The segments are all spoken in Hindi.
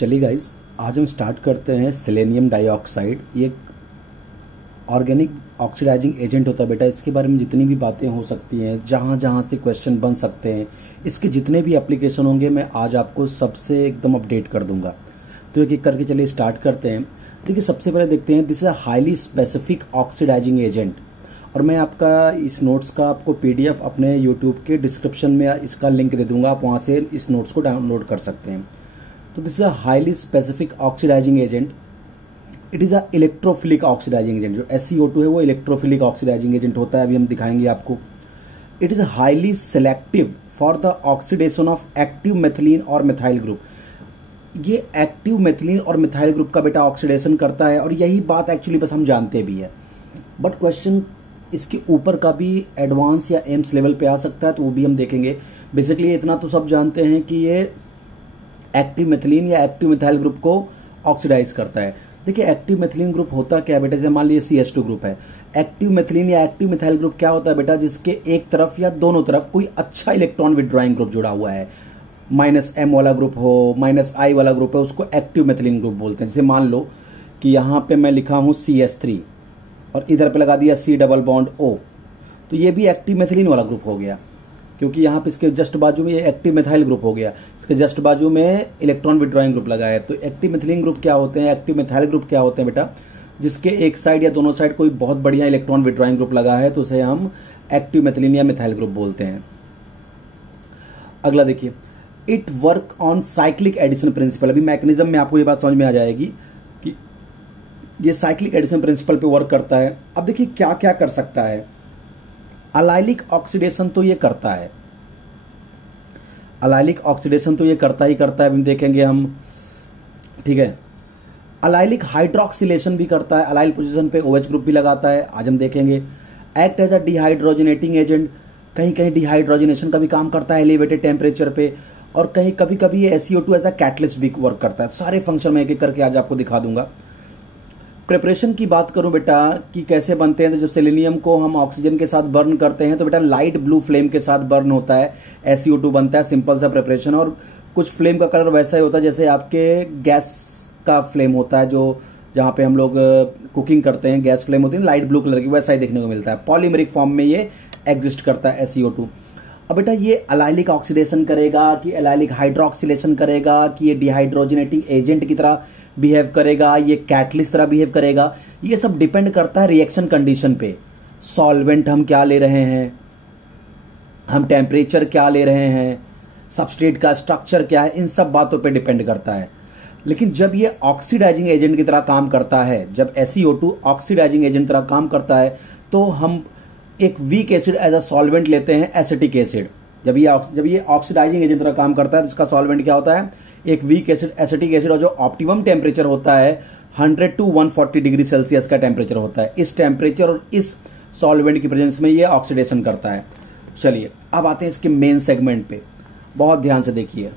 चलिए गाइस, आज हम स्टार्ट करते हैं सेलेनियम डाइऑक्साइड। ये ऑर्गेनिक ऑक्सीडाइजिंग एजेंट होता है बेटा। इसके बारे में जितनी भी बातें हो सकती हैं, जहां जहां से क्वेश्चन बन सकते हैं, इसके जितने भी एप्लीकेशन होंगे मैं आज आपको सबसे एकदम अपडेट कर दूंगा। तो एक एक करके चलिए स्टार्ट करते हैं। देखिए, सबसे पहले देखते हैं, this is a highly specific oxidising agent. और मैं आपका इस नोट्स का आपको पीडीएफ अपने यूट्यूब के डिस्क्रिप्शन में इसका लिंक दे दूंगा, आप वहां से इस नोट्स को डाउनलोड कर सकते हैं। तो this is a highly specific oxidising agent. It is a electrophilic oxidising agent. जो SiO2 है वो इलेक्ट्रोफिलिक ऑक्सीडाइजिंग एजेंट होता है, अभी हम दिखाएंगे आपको। It is highly selective for the oxidation of active methylene और मिथाइल ग्रुप। ये एक्टिव मेथिलीन और मिथाइल ग्रुप का बेटा ऑक्सीडेशन करता है, और यही बात एक्चुअली बस हम जानते भी है। बट क्वेश्चन इसके ऊपर का भी एडवांस या एम्स लेवल पे आ सकता है, तो वो भी हम देखेंगे। बेसिकली इतना तो सब जानते हैं कि ये एक्टिव मेथिलीन या एक्टिव मिथाइल ग्रुप को ऑक्सीडाइज करता है। देखिए, एक्टिव मेथिलीन ग्रुप होता क्या है बेटा? जैसे मान लीजिए CH2 ग्रुप है। एक्टिव मेथिलीन या एक्टिव मिथाइल ग्रुप क्या होता है बेटा? जिसके एक तरफ या दोनों तरफ कोई अच्छा इलेक्ट्रॉन विड्रॉइंग ग्रुप जुड़ा हुआ है। -M वाला ग्रुप हो, -I वाला ग्रुप है, उसको एक्टिव मेथिलीन ग्रुप बोलते हैं। जैसे मान लो कि यहां पे मैं लिखा हूं CH3 और इधर पे लगा दिया C डबल बॉन्ड O, तो ये भी एक्टिव मेथिलीन वाला ग्रुप हो गया, क्योंकि यहाँ पे इसके जस्ट बाजू में ये एक्टिव मिथाइल ग्रुप हो गया। इसके जस्ट बाजू में इलेक्ट्रॉन विड्रॉइंग ग्रुप लगा है। तो एक्टिव मिथिलीन ग्रुप क्या होते हैं, एक्टिव मिथाइल ग्रुप क्या होते हैं बेटा? जिसके एक साइड या दोनों साइड कोई बहुत बढ़िया इलेक्ट्रॉन विड्रॉइंग ग्रुप लगा है, तो उसे हम एक्टिव मिथिलीन या मिथाइल ग्रुप बोलते हैं। अगला देखिए, it work on cyclic addition principle. अभी मैकेनिज्म में आपको ये बात समझ में आ जाएगी कि ये साइक्लिक एडिशन प्रिंसिपल पे वर्क करता है। अब देखिए क्या क्या कर सकता है। अलाइलिक ऑक्सीडेशन तो ये करता है, अलाइलिक ऑक्सीडेशन तो ये करता ही करता है, अभी देखेंगे हम, ठीक है। अलाइलिक हाइड्रोक्सिलेशन भी करता है, अलाइल पोजीशन पे OH ग्रुप भी लगाता है, आज हम देखेंगे। एक्ट एज अ डिहाइड्रोजनेटिंग एजेंट, कहीं कहीं डिहाइड्रोजनेशन का भी काम करता है एलिवेटेड टेम्परेचर पे, और कहीं कभी कभी ये SiO2 एज अ कैटलिस्ट भी वर्क करता है। सारे फंक्शन में एक एक करके आज आपको दिखा दूंगा। प्रिपरेशन की बात करूं बेटा कि कैसे बनते हैं, तो जब सेलेनियम को हम ऑक्सीजन के साथ बर्न करते हैं तो बेटा लाइट ब्लू फ्लेम के साथ बर्न होता है, SiO2 बनता है, सिंपल सा प्रिपरेशन। और कुछ फ्लेम का कलर वैसा ही होता है जैसे आपके गैस का फ्लेम होता है, जो जहां पे हम लोग कुकिंग करते हैं, गैस फ्लेम होती है लाइट ब्लू कलर की, वैसा ही देखने को मिलता है। पॉलीमरिक फॉर्म में ये एग्जिस्ट करता है SiO2। अब बेटा ये अलाइलिक ऑक्सीडेशन करेगा कि अलाइलिक हाइड्रोक्सिलेशन करेगा कि ये डिहाइड्रोजनेटिंग एजेंट की तरह बिहेव करेगा, ये कैटलिस्ट तरह बिहेव करेगा, ये सब डिपेंड करता है रिएक्शन कंडीशन पे। सॉल्वेंट हम क्या ले रहे हैं, हम टेम्परेचर क्या ले रहे हैं, सबस्ट्रेट का स्ट्रक्चर क्या है, इन सब बातों पे डिपेंड करता है। लेकिन जब ये ऑक्सीडाइजिंग एजेंट की तरह काम करता है, जब SiO2 ऑक्सीडाइजिंग एजेंट तरह काम करता है, तो हम एक weak acid as a solvent लेते हैं, एसिटिक एसिड। जब ये ऑक्सीडाइजिंग एजेंट तरह काम करता है तो इसका सॉल्वेंट क्या होता है? एक वीक एसिड, एसिटिक एसिड। और जो ऑप्टिमम टेम्परेचर होता है 100 to 140 डिग्री सेल्सियस का टेम्परेचर होता है। इस टेम्परेचर और इस सॉल्वेंट की प्रेजेंस में ये ऑक्सीडेशन करता है। चलिए अब आते हैं इसके मेन सेगमेंट पे, बहुत ध्यान से देखिए।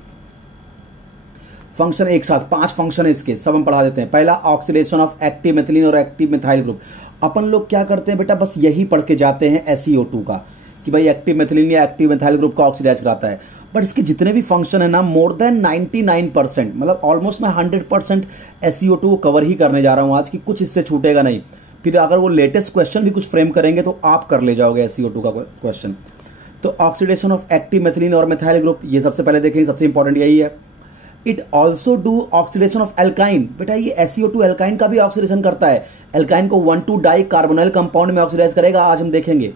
फंक्शन एक साथ 5 फंक्शन है इसके, सब हम पढ़ा देते हैं। पहला, ऑक्सीडेशन ऑफ एक्टिव मेथिलीन और एक्टिव मिथाइल ग्रुप। अपन लोग क्या करते हैं बेटा, बस यही पढ़ के जाते हैं SiO2 का कि भाई एक्टिव मेथिलीन या एक्टिव मिथाइल ग्रुप का ऑक्सीडाइज कराता है। बट इसके जितने भी फंक्शन है ना, मोर देन 99%, मतलब ऑलमोस्ट मैं 100% SiO2 को कवर ही करने जा रहा हूं आज की, कुछ इससे छूटेगा नहीं। फिर अगर वो लेटेस्ट क्वेश्चन भी कुछ फ्रेम करेंगे तो आप कर ले जाओगे SiO2 का क्वेश्चन। तो ऑक्सीडेशन ऑफ एक्टिव मेथिलीन और मिथाइल ग्रुप, ये सबसे पहले देखेंगे, सबसे इंपॉर्टेंट यही है। It also do oxidation of alkyne. बेटा ये SiO2 एल्काइन का भी ऑक्सीडेशन करता है। एल्काइन को 1,2 डाई कार्बोनाइल कंपाउंड में ऑक्सीडाइज करेगा, आज हम देखेंगे।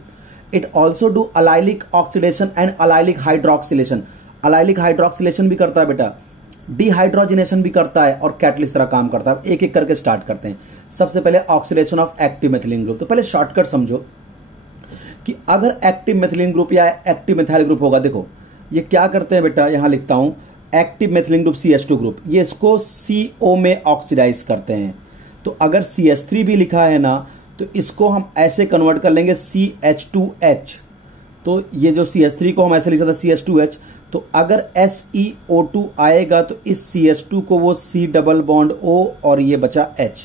It also do allylic oxidation and allylic hydroxylation. Allylic hydroxylation भी करता है बेटा, डिहाइड्रोजनेशन भी करता है, और कैटलिस्ट तरह काम करता है। एक एक करके स्टार्ट करते हैं। सबसे पहले oxidation of active methylene group. तो पहले शॉर्टकट समझो कि अगर एक्टिव मेथिलीन ग्रुप या एक्टिव मिथाइल ग्रुप होगा, देखो ये क्या करते हैं बेटा, यहां लिखता हूं, active methylene group CH2 group, ये इसको CO में ऑक्सीडाइज करते हैं। तो अगर CH3 भी लिखा है ना, तो इसको हम ऐसे कन्वर्ट कर लेंगे CH2H। तो ये जो CH3 को हम ऐसे लिख सकते हैं CH2H। तो अगर SiO2 आएगा तो इस CH2 को वो C डबल बॉन्ड O और ये बचा H,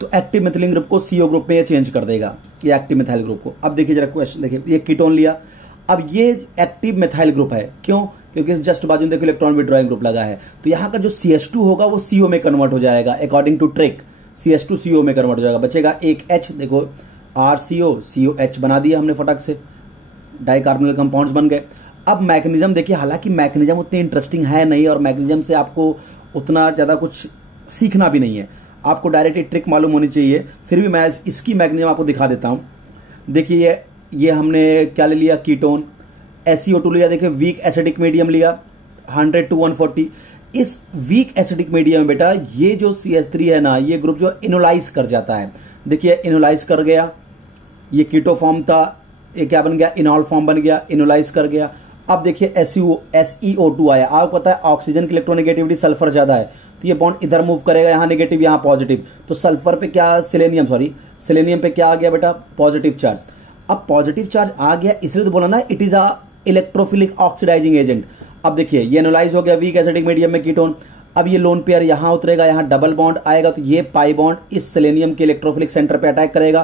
तो एक्टिव मेथिलीन ग्रुप को CO ग्रुप में ये चेंज कर देगा, ये एक्टिव मिथाइल ग्रुप को। अब देखिए जरा क्वेश्चन देखिए, ये कीटोन लिया, अब ये एक्टिव मिथाइल ग्रुप है, क्यों? क्योंकि जस्ट बाजू में देखो इलेक्ट्रॉन विड्रॉइंग ग्रुप लगा है। तो यहाँ का जो CH2 होगा वो CO में कन्वर्ट हो जाएगा according to trick, CH2 CO में कन्वर्ट हो जाएगा, बचेगा एक H। देखो RCO COH बना दिया हमने फटक से, डाइकार्बोनिल कंपाउंड्स बन गए। अब मैकेनिज्म देखिए, हालांकि मैकेनिज्म उतनी इंटरेस्टिंग है नहीं और मैकेनिज्म से आपको उतना ज्यादा कुछ सीखना भी नहीं है, आपको डायरेक्ट ट्रिक मालूम होनी चाहिए। फिर भी मैं इसकी मैकेनिज्म आपको दिखा देता हूं। देखिए ये हमने क्या ले लिया, कीटोन, SeO2 लिया, देखिए वीक एसिडिक मीडियम लिया 100 to 140। इस वीक एसिडिक मीडियम में बेटा ये जो CH3 है ना, ये ग्रुप जो इनोलाइज कर जाता है। देखिए इनोलाइज कर गया, ये कीटो फॉर्म था, ये क्या बन गया, इनॉल फॉर्म बन गया, इनोलाइज कर गया। अब देखिए SeO2 आया, आपको पता है ऑक्सीजन की इलेक्ट्रोनेगेटिविटी सल्फर ज्यादा है, तो ये बॉन्ड इधर मूव करेगा, यहां नेगेटिव यहां पॉजिटिव, तो सल्फर पे क्या, सेलेनियम पे क्या आ गया बेटा, पॉजिटिव चार्ज। अब पॉजिटिव चार्ज आ गया, इसलिए तो बोला ना it is a electrophilic oxidising agent. अब देखिए ये एनालाइज हो गया वीक एसिडिक मीडियम में कीटोन। अब ये लोन पेयर यहां उतरेगा, यहां डबल बॉन्ड आएगा, तो ये पाई बॉन्ड इस सेलेनियम के इलेक्ट्रोफिलिक सेंटर पे अटैक करेगा।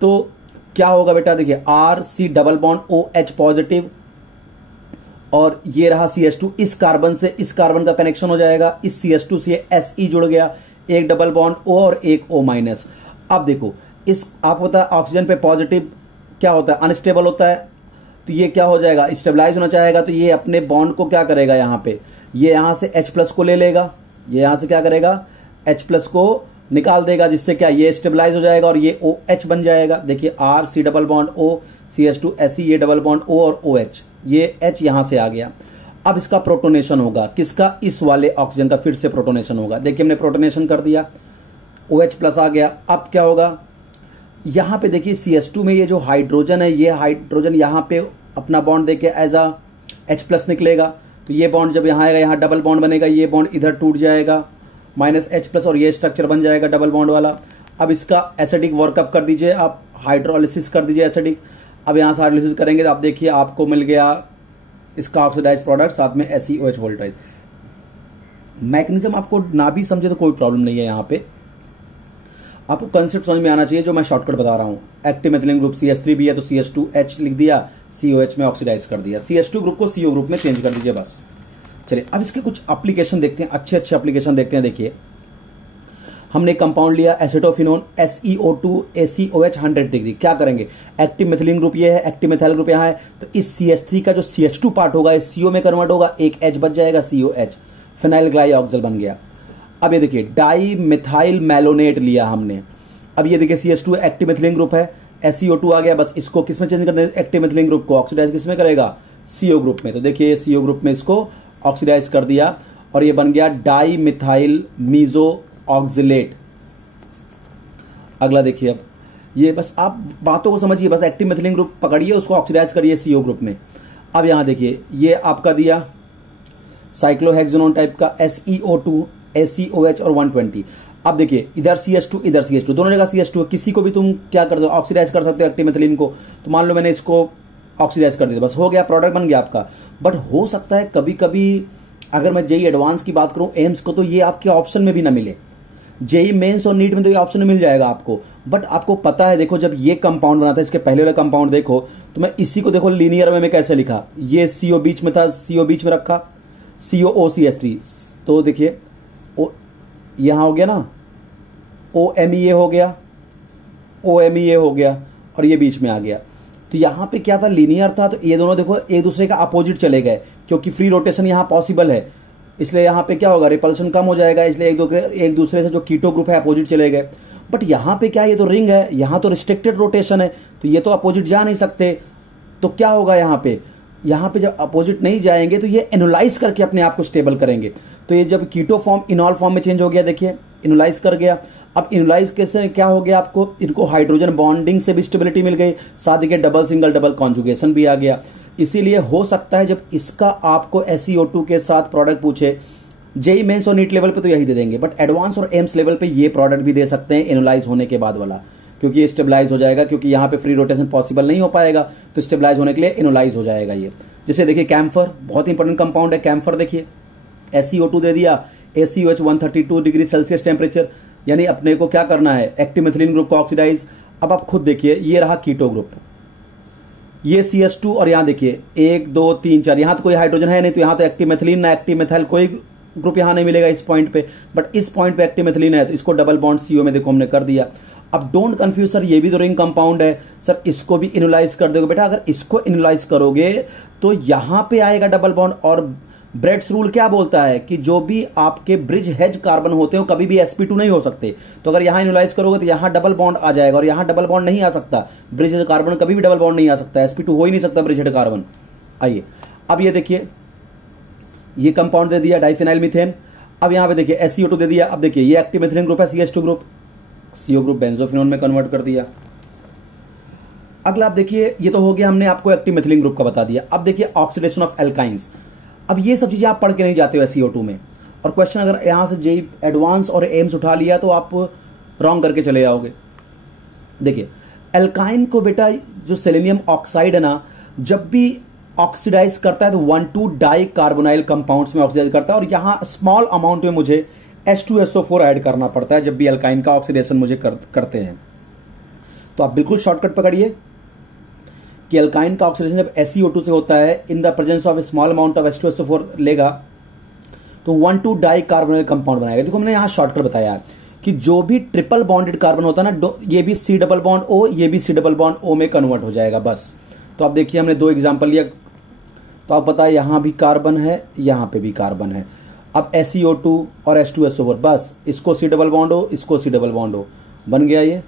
तो क्या होगा बेटा, देखिए RC double bond OH positive, और ये रहा CH2, इस कार्बन से इस कार्बन का कनेक्शन हो जाएगा, इस CH2 से Se जुड़ गया, एक डबल बॉन्ड O और एक O-। अब देखो इस आपको पता है ऑक्सीजन पे पॉजिटिव क्या होता है, अनस्टेबल होता है, तो ये क्या हो जाएगा, स्टेबलाइज होना चाहेगा, तो ये अपने बॉन्ड को क्या करेगा, यहां पे ये यहां से H+ को ले लेगा, ये यहां से क्या करेगा, H+ को निकाल देगा, जिससे क्या ये स्टेबलाइज हो जाएगा और ये OH बन जाएगा। देखिए RC double bond O, CH2 Se, ये डबल बॉन्ड O और OH, ये H यहां से आ गया। अब इसका प्रोटोनेशन होगा, किसका, इस वाले ऑक्सीजन का फिर से प्रोटोनेशन होगा। देखिए हमने प्रोटोनेशन कर दिया, OH+ आ गया। अब क्या होगा, यहां पे देखिए CH2 में ये जो हाइड्रोजन है, ये हाइड्रोजन यहां पे अपना बॉन्ड देके एज अ H+ निकलेगा, तो ये बॉन्ड जब यहां आएगा, यहां डबल बॉन्ड बनेगा, ये बॉन्ड इधर टूट जाएगा -H+, और ये स्ट्रक्चर बन जाएगा डबल बॉन्ड वाला। अब इसका एसिडिक वर्कअप कर दीजिए, आप हाइड्रोलिसिस कर दीजिए एसिडिक। अब यहां से हाइड्रोलिसिस करेंगे तो आप देखिए आपको मिल गया इसका ऑक्सीडाइज प्रोडक्ट, साथ में SeOH वोल्टेज। मैकेनिज्म आपको ना भी समझे तो कोई प्रॉब्लम नहीं है, यहां पे आपको कंसेप्ट समझ में आना चाहिए जो मैं शॉर्टकट बता रहा हूं। एक्टिव मेथिलीन ग्रुप CH3 भी है, तो CH2H लिख दिया, COH में ऑक्सीडाइज कर दिया, CH2 ग्रुप को CO ग्रुप में चेंज कर दीजिए बस। चलिए अब इसके कुछ एप्लीकेशन देखते हैं, अच्छे अच्छे एप्लीकेशन देखते हैं। देखिए हमने कंपाउंड लिया एसिटोफिनोन, SeO2 ACOH 100 डिग्री, क्या करेंगे, एक्टिव मेथिलीन ग्रुप ये है, एक्टिव मेथाइल ग्रुप यहां है, तो इस CH3 का जो CH2 पार्ट होगा इस CO में कन्वर्ट होगा, एक H बच जाएगा COH, फिनाइल ग्लाइऑक्सिल बन गया। अब ये देखिए डाई मिथाइल मैलोनेट लिया हमने, अब ये देखिए CH2 एक्टिव मेथिलीन ग्रुप है, SeO2 आ गया, बस इसको किसमें चेंज कर दें, एक्टिव मेथिलीन ग्रुप को ऑक्सीडाइज किसमें करेगा, CO ग्रुप में। तो देखिए CO ग्रुप में इसको ऑक्सीडाइज कर दिया और ये बन गया डाई मिथाइल मीजो ऑक्सिलेट। अगला देखिए, अब ये बस आप बातों को समझिए, बस एक्टिव मेथिलीन ग्रुप पकड़िए, उसको ऑक्सीडाइज करिए CO ग्रुप में। अब यहां देखिए ये आपका दिया साइक्लोहेक्सेनोन टाइप का SeO2 ACOH और 120। अब देखिए इधर CH2 इधर CH2, दोनों जगह CH2, किसी को भी तुम क्या कर दो, ऑक्सीडाइज कर सकते हो एक्टिव मेथिलीन को। तो मान लो मैंने इसको ऑक्सीडाइज कर दिया, बस हो गया, प्रोडक्ट बन गया आपका। बट हो सकता है कभी कभी अगर मैं JEE एडवांस की बात करूं, एम्स को, तो ये आपके ऑप्शन में भी ना मिले, JEE मेंस और नीट में तो ये ऑप्शन मिल जाएगा आपको। बट आपको पता है, देखो जब ये कंपाउंड बना था, इसके पहले वाला कंपाउंड देखो, तो मैं इसी को देखो लीनियर में कैसे लिखा, ये CO बीच में था, CO बीच में रखा, COOCH3, तो देखिए यहां हो गया ना, OMEA हो गया, OMEA हो गया, और ये बीच में आ गया। तो यहां पे क्या था, लीनियर था, तो ये दोनों देखो एक दूसरे का अपोजिट चले गए, क्योंकि फ्री रोटेशन यहां पॉसिबल है, इसलिए यहां पे क्या होगा, रिपल्शन कम हो जाएगा, इसलिए एक दूसरे से जो कीटो ग्रुप है अपोजिट चले गए। बट यहां पे क्या, ये तो रिंग है, यहां तो रिस्ट्रिक्टेड रोटेशन है, तो ये तो अपोजिट जा नहीं सकते। तो क्या होगा यहां पे जब अपोजिट नहीं जाएंगे तो ये एनोलाइज करके अपने आप को स्टेबल करेंगे। तो ये जब कीटो फॉर्म इनॉल फॉर्म में चेंज हो गया, देखिए इनोलाइज कर गया। अब इनोलाइज कैसे क्या हो गया, आपको इनको हाइड्रोजन बॉन्डिंग से भी स्टेबिलिटी मिल गई, साथ ही डबल सिंगल डबल कॉन्जुगेशन भी आ गया। इसीलिए हो सकता है जब इसका आपको SeO2 के साथ प्रोडक्ट पूछे, JEE मेंस और नीट लेवल पे तो यही दे देंगे, बट एडवांस और एम्स लेवल पे ये प्रोडक्ट भी दे सकते हैं एनोलाइज होने के बाद वाला, क्योंकि ये स्टेबलाइज हो जाएगा, क्योंकि यहां पे फ्री रोटेशन पॉसिबल नहीं हो पाएगा, तो स्टेबलाइज होने के लिए एनोलाइज हो जाएगा ये। जैसे देखिए कैम्फर, बहुत इंपॉर्टेंट कंपाउंड है कैम्फर, देखिए SeO2 दे दिया, ACOH 132 डिग्री सेल्सियस टेम्परेचर, यानी अपने को क्या करना है, एक्टिव मेथिलीन ग्रुप को ऑक्सीडाइज। अब आप खुद देखिए, ये रहा कीटो ग्रुप, ये CH2 और यहां देखिए 1 2 3 4, यहां तो कोई हाइड्रोजन है नहीं, तो यहां तो एक्टिव मेथिलीन ना एक्टिव मेथाइल, कोई ग्रुप यहां नहीं मिलेगा इस पॉइंट पे, बट इस पॉइंट पे एक्टिव मेथिलीन है, तो इसको डबल बॉन्ड CO में देखो हमने कर दिया। अब डोंट कंफ्यूज सर, ये भी तो रिंग कंपाउंड है सर, इसको भी इनोलाइज कर दोगे बेटा। अगर इसको इनोलाइज करोगे तो यहां पे आएगा डबल बॉन्ड, और ब्रेड्स रूल क्या बोलता है कि जो भी आपके ब्रिज हेज कार्बन होते हो कभी भी sp2 नहीं हो सकते। तो अगर यहां इनोलाइज करोगे तो यहां डबल बॉन्ड आ जाएगा, और यहां डबल बॉन्ड नहीं आ सकता, ब्रिज हेड कार्बन कभी भी डबल बॉन्ड नहीं आ सकता, sp2 हो ही नहीं सकता ब्रिज हेड कार्बन। आइए अब ये देखिए, ये कंपाउंड दे दिया डाइफिनाइल मीथेन। अब यहां पे देखिए SCO2 दे दिया। अब देखिए ये एक्टिव मेथिलीन ग्रुप है, CH2 group, CO group benzophenone में कन्वर्ट कर दिया। अगला आप देखिए, ये तो हो गया, हमने आपको एक्टिव मेथिलीन ग्रुप का बता दिया। अब देखिए ऑक्सीडेशन ऑफ एल्काइंस। अब ये सब चीजें आप पढ़ के नहीं जाते हो SCO2 में, और क्वेश्चन अगर यहां से जेई एडवांस और एम्स उठा लिया तो आप रॉन्ग करके चले जाओगे। देखिए एल्काइन को बेटा जो सेलेनियम ऑक्साइड है ना, जब भी ऑक्सीडाइज करता है तो 1,2 डाई कार्बोनाइल कंपाउंड्स में ऑक्सीडाइज करता है, और यहां स्मॉल अमाउंट में मुझे H2SO4 ऐड करना पड़ता है जब भी एल्काइन का ऑक्सीडेशन मुझे करते हैं। तो आप बिल्कुल शॉर्टकट पकड़िए कि एल्काइन का ऑक्सीडेशन जब SCO2 से होता है in the presence of A small amount of H2SO4 लेगा तो 1,2 डाई कार्बोनाइल कंपाउंड बनाएगा। देखो मैंने यहां शॉर्टकट बताया कि जो भी ट्रिपल बॉन्डेड कार्बन होता है ना, ये भी C डबल बॉन्ड O, ये भी C डबल बॉन्ड O में कन्वर्ट हो जाएगा बस। तो आप देखिए हमने 2 एग्जांपल लिया, तो आप बताए यहां भी कार्बन है, यहां पे भी कार्बन है। अब SCO2 और H2SO4, बस इसको C डबल बॉन्ड O, इसको C डबल बॉन्ड O, बन गया ये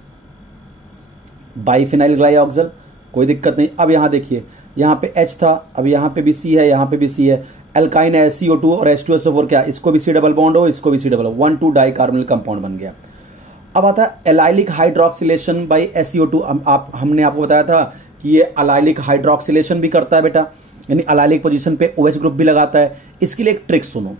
बाइफिनाइल ग्लाइऑक्सल, कोई दिक्कत नहीं। अब यहां देखिए, यहां पे H था, अब यहां पे भी C है, यहां पे भी C है। एल्काइन है SCO2 और H2SO4, क्या इसको भी C डबल बॉन्ड हो, इसको भी C double, 1,2 di carbonyl compound बन गया। अब आता है एलाइलिक हाइड्रोक्सिलेशन बाय SCO2। हमने आपको बताया था कि ये अलाइलिक हाइड्रोक्सिलेशन भी करता है बेटा, यानी अलाइलिक पोजीशन पे OH ग्रुप भी लगाता है। इसके लिए एक ट्रिक सुनो,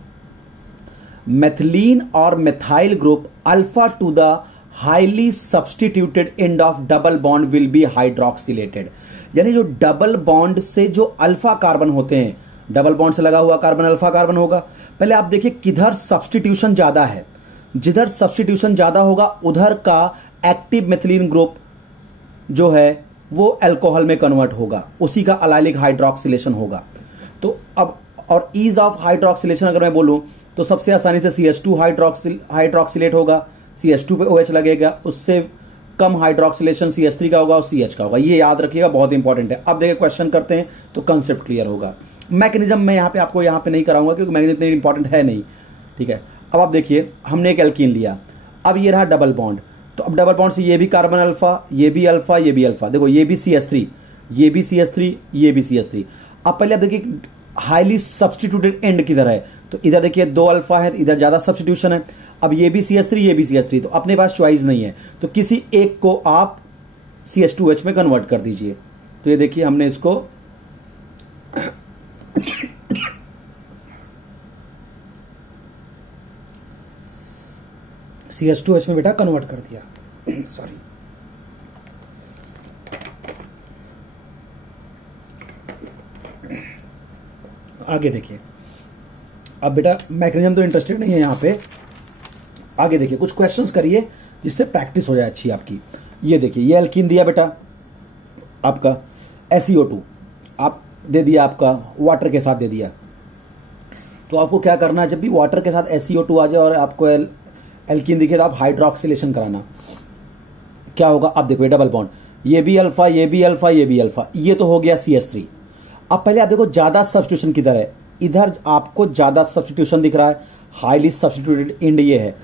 मेथिलीन और methyl group alpha to the highly substituted end of double bond will be hydroxylated, यानी जो डबल बॉन्ड से जो अल्फा कार्बन होते हैं, डबल बॉन्ड से लगा हुआ कार्बन अल्फा कार्बन होगा। पहले आप देखिए किधर सब्सटीट्यूशन ज्यादा है, जिधर सब्सटीट्यूशन ज्यादा होगा उधर का एक्टिव मेथिलीन ग्रुप जो है वो अल्कोहल में कन्वर्ट होगा, उसी का अलाइलिक हाइड्रोक्सिलेशन होगा। तो अब और ईज ऑफ हाइड्रोक्सिलेशन अगर मैं बोलूं तो सबसे आसानी से CH2 हाइड्रोक्सिलेट होगा, CH2 पे OH लगेगा, उससे कम हाइड्रोक्सिलेशन CH3 का होगा और CH का होगा। ये याद रखिएगा, बहुत इंपॉर्टेंट है। अब देखिए क्वेश्चन करते हैं तो कंसेप्ट क्लियर होगा। मैकेनिज्म मैं यहां पे आपको यहां पे नहीं कराऊंगा क्योंकि मैकेनिज्म इतनी इंपॉर्टेंट है नहीं, ठीक है। अब आप देखिए हमने एक एल्कीन लिया, अब ये रहा डबल बॉन्ड, तो अब डबल बॉन्ड से ये भी कार्बन अल्फा, ये भी अल्फा, ये भी अल्फा, देखो ये भी CH3, ये भी CH3, ये भी CH3। अब पहले आप देखिए हाईली सब्सटीट्यूटेड एंड किधर है, तो इधर देखिए 2 अल्फा है, इधर ज्यादा सब्सटीट्यूशन है। अब ये भी CH3, ये भी CH3, तो अपने पास चॉइस नहीं है, तो किसी एक को आप CH2H में कन्वर्ट कर दीजिए। तो ये देखिए हमने इसको CH2H में बेटा कन्वर्ट कर दिया। सॉरी, आगे देखिए। अब बेटा मैकेनिज्म तो इंटरेस्टेड नहीं है यहां पे, आगे देखिए कुछ क्वेश्चंस करिए जिससे प्रैक्टिस हो जाए अच्छी आपकी। ये देखिए ये एल्कीन दिया बेटा आपका SCO2, आप दे दिया आपका वाटर के साथ दे दिया, तो आपको क्या करना है, जब भी वाटर के साथ SCO2 आ जाए और आपको एल्कीन दिखे तो आप हाइड्रोक्सिलेशन कराना। क्या होगा, अब देखो ये डबल बॉन्ड, ये भी अल्फा, ये भी अल्फा, ये भी अल्फा, ये तो हो गया CH3। अब पहले आप देखो ज्यादा सब्स्टिट्यूशन किधर है, इधर आपको ज्यादा सब्स्टिट्यूशन दिख रहा है, हाईली सब्स्टिट्यूटेड एंड ये है।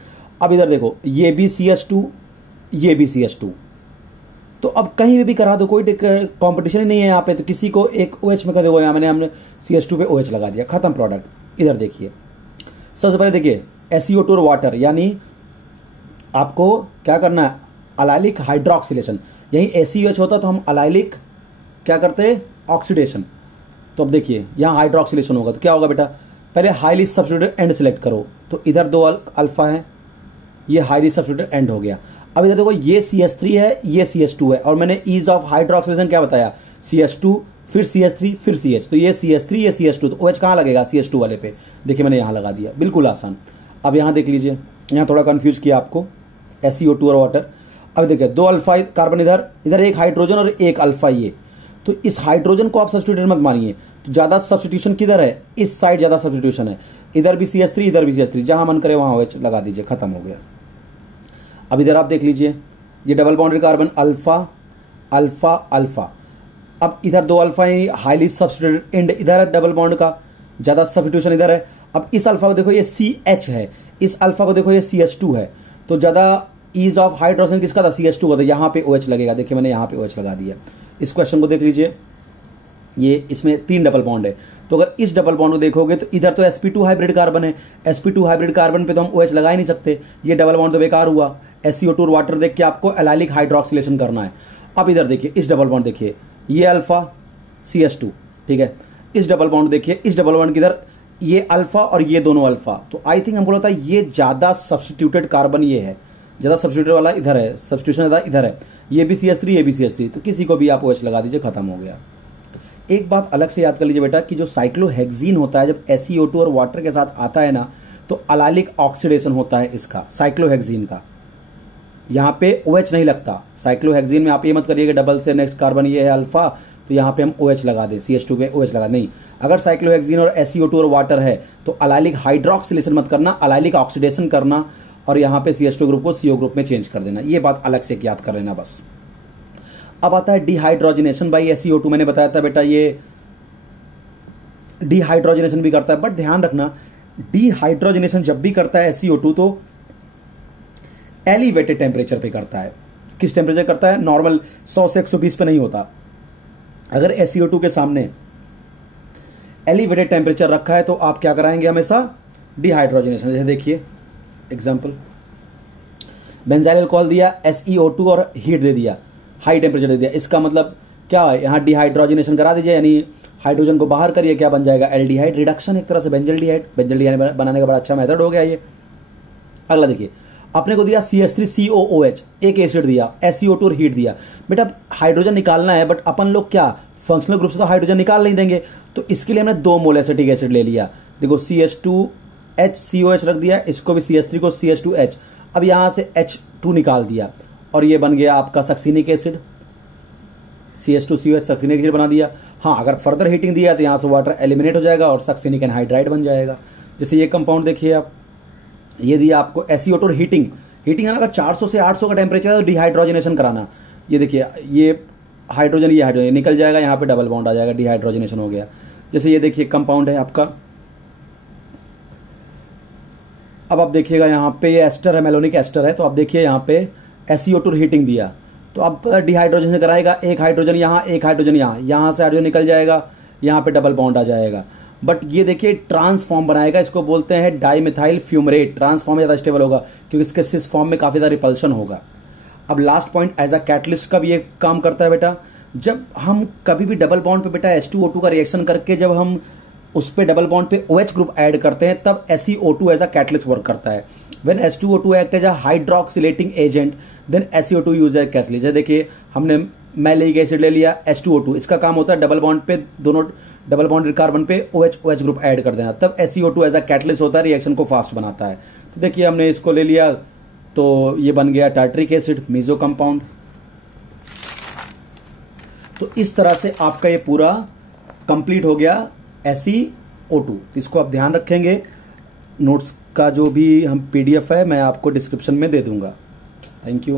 अब इधर देखो ये भी CH2, ये भी CH2, तो अब कहीं भी करा दो, कोई कंपटीशन ही नहीं है यहाँ पे, तो किसी को एक OH में कर दो, यहाँ हमने CH2 पे OH लगा दिया, खत्म प्रोडक्ट। इधर देखिए सबसे पहले देखिए SCO2 और वाटर, यानी आपको क्या करना है, अलाइलिक हाइड्रोक्सिलेशन। यही SCOH होता तो हम अलाइलिक क्या करते, ऑक्सीडेशन। तो अब देखिए यहां हाइड्रोक्सिलेशन होगा तो क्या होगा बेटा, पहले हाईली सब्स्टिट्यूटेड एंड सिलेक्ट करो, तो इधर 2 अल्फा है, ये हाईली सब्स्टिट्यूटेड एंड हो गया। अब इधर देखो ये CH3 है, ये CH2 है, और मैंने ईज ऑफ हाइड्रोक्सिलेशन क्या बताया, CH2 फिर CH3 फिर CH, तो ये CH3 ये CH2, तो OH कहां लगेगा, CH2 वाले पे, देखिए मैंने यहां लगा दिया, बिल्कुल आसान। अब यहां देख लीजिए, यहां थोड़ा कंफ्यूज किया आपको SCO2 और वाटर। अब देखिए 2 अल्फा कार्बन इधर, इधर एक हाइड्रोजन और एक अल्फा, ये तो इस हाइड्रोजन को आप सब्स्टिट्यूटेड मत मानिए। तो ज्यादा सब्स्टिट्यूशन किधर है, इस साइड ज्यादा सब्स्टिट्यूशन है, इधर भी CH3 इधर भी CH3, जहां मन करे वहां OH लगा दीजिए, खत्म हो गया। अब इधर आप देख लीजिए, ये double bonded carbon alpha alpha alpha, अब इधर 2 अल्फा हाईली सब्स्टिट्यूटेड एंड, इधर है डबल बॉन्ड का ज्यादा सब्स्टिट्यूशन इधर है। अब इस अल्फा को देखो ये CH है, इस अल्फा को देखो ये CH2 है, तो ज्यादा ईज ऑफ हाइड्रोजन किसका था, CH2 का, तो यहां पे OH लगेगा। देखिए मैंने यहां पे OH लगा दिया। इस क्वेश्चन को देख लीजिए, ये इसमें 3 डबल बॉन्ड है, तो अगर इस डबल बॉन्ड को देखोगे तो इधर तो sp2 हाइब्रिड कार्बन है, sp2 हाइब्रिड कार्बन पे तो हम OH लगा ही नहीं सकते, ये डबल बॉन्ड तो बेकार हुआ। SCO2 और वाटर देख के आपको एलाइलिक हाइड्रोक्सिलेशन करना है। अब इधर देखिए, इस डबल बॉन्ड देखिए, ये अल्फा CH2, ठीक है, इस डबल बॉन्ड देखिए, इस डबल बॉन्ड किधर, ये अल्फा और ये दोनों अल्फा, तो आई थिंक हमको लगता है ये ज्यादा सब्स्टिट्यूटेड कार्बन ये है, ज्यादा सब्स्टिट्यूटेड वाला इधर है, सब्स्टिट्यूशन ज्यादा इधर है, ये भी CH3 ये भी CH3, तो किसी को भी आप OH लगा दीजिए, खत्म हो गया। एक बात अलग से याद कर लीजिए बेटा कि जो साइक्लोहेक्सीन होता है जब SeO2 और वाटर के साथ आता है ना, तो अलाइलिक ऑक्सीडेशन होता है इसका, साइक्लोहेक्सीन का। यहां पे OH नहीं लगता साइक्लोहेक्सीन में। आप ये मत करिए कि डबल से नेक्स्ट कार्बन ये है अल्फा, तो यहां पे हम OH लगा दें, CH2 पे OH लगा, नहीं। अगर साइक्लोहेक्सीन और SeO2 और वाटर है तो अलाइलिक हाइड्रोक्सिलेशन मत करना, अलाइलिक ऑक्सीडेशन करना, और यहां पे CH2 ग्रुप को CO ग्रुप में चेंज कर देना। ये बात अलग से याद कर लेना बस। अब आता है डिहाइड्रोजनेशन बाई SeO2। मैंने बताया था बेटा ये डिहाइड्रोजनेशन भी करता है, बट ध्यान रखना डिहाइड्रोजनेशन जब भी करता है SeO2 तो एलिवेटेड टेम्परेचर पे करता है। किस टेम्परेचर करता है, नॉर्मल 100 से 120 पे नहीं होता। अगर SeO2 के सामने एलिवेटेड टेम्परेचर रखा है तो आप क्या कराएंगे, हमेशा डिहाइड्रोजनेशन। जैसे देखिए एग्जांपल, बेंजाइल अल्कोहल दिया, SeO2 और हीट दे दिया, हाई टेम्परेचर दे दिया, इसका मतलब क्या है, यहां डिहाइड्रोजनेशन करा दीजिए, यानी हाइड्रोजन को बाहर करिए, क्या बन जाएगा, एल्डिहाइड, रिडक्शन एक तरह से बेंजल्डिहाइड। बेंजल्डिहाइड बनाने का बड़ा अच्छा मेथड हो गया ये। अगला देखिए, अपने को दिया CH3COOH, एक एसिड दिया, SeO2 और हीट दिया। बेटा हाइड्रोजन निकालना है, बट अपन लोग क्या फंक्शनल ग्रुप से तो हाइड्रोजन निकाल नहीं देंगे, तो इसके लिए हमने 2 मोल एसिटिक एसिड ले लिया। देखो CH2HCOH रख दिया, इसको भी CH3 को CH2H, अब यहां से H2 निकाल दिया और ये बन गया आपका succinic acid, CH2COH succinic acid बना दिया। हाँ, अगर फर्दर हीटिंग दिया तो यहां से वाटर एलिमिनेट हो जाएगा और सक्सिनिक एनहाइड्राइड बन जाएगा। जैसे ये कंपाउंड देखिए आप, ये दिया आपको SeO2 और हीटिंग है ना, अगर 400 से 800 का टेम्परेचर है तो डिहाइड्रोजनेशन कराना। ये देखिए, ये हाइड्रोजन निकल जाएगा, यहाँ पे डबल बॉन्ड आ जाएगा, डिहाइड्रोजनेशन हो गया। जैसे ये देखिए कंपाउंड है आपका, अब आप देखिएगा यहाँ पे ये एस्टर है, मेलोनिक एस्टर है, तो आप देखिए यहाँ पे SeO2 हीटिंग दिया तो अब डिहाइड्रोजन कराएगा, एक हाइड्रोजन यहाँ, एक हाइड्रोजन यहाँ, यहां से हाइड्रोजन निकल जाएगा, यहाँ पे डबल बॉन्ड आ जाएगा। बट ये देखिए ट्रांसफॉर्म बनाएगा, इसको बोलते हैं डाइमिथाइल फ्यूमरेट। ट्रांसफॉर्म ज्यादा स्टेबल होगा क्योंकि इसके सिस फॉर्म में काफी ज्यादा रिपल्शन होगा। अब last point, as a catalyst का भी ये काम करता है बेटा। जब हम कभी भी डबल बॉन्ड पे बेटा H2O2 का रिएक्शन करके जब हम उस पे डबल बॉन्ड पे OH ग्रुप ऐड करते हैं तब SeO2 as a catalyst work करता है। When H2O2 act as a hydroxylating agent then SeO2 use as catalyst. जैसे हमने मैलिक एसिड ले लिया, H2O2, इसका काम होता है डबल बॉन्ड पे, दोनों डबल बॉन्ड कार्बन पे OH ग्रुप ऐड कर देना, तब SeO2 एज अ कैटलिस्ट होता है, रिएक्शन को फास्ट बनाता है। तो देखिए हमने इसको ले लिया तो ये बन गया टार्टरिक एसिड, मीजो कंपाउंड। तो इस तरह से आपका ये पूरा कंप्लीट हो गया SeO2। इसको आप ध्यान रखेंगे, नोट्स का जो भी हम PDF है मैं आपको डिस्क्रिप्शन में दे दूंगा। Thank you.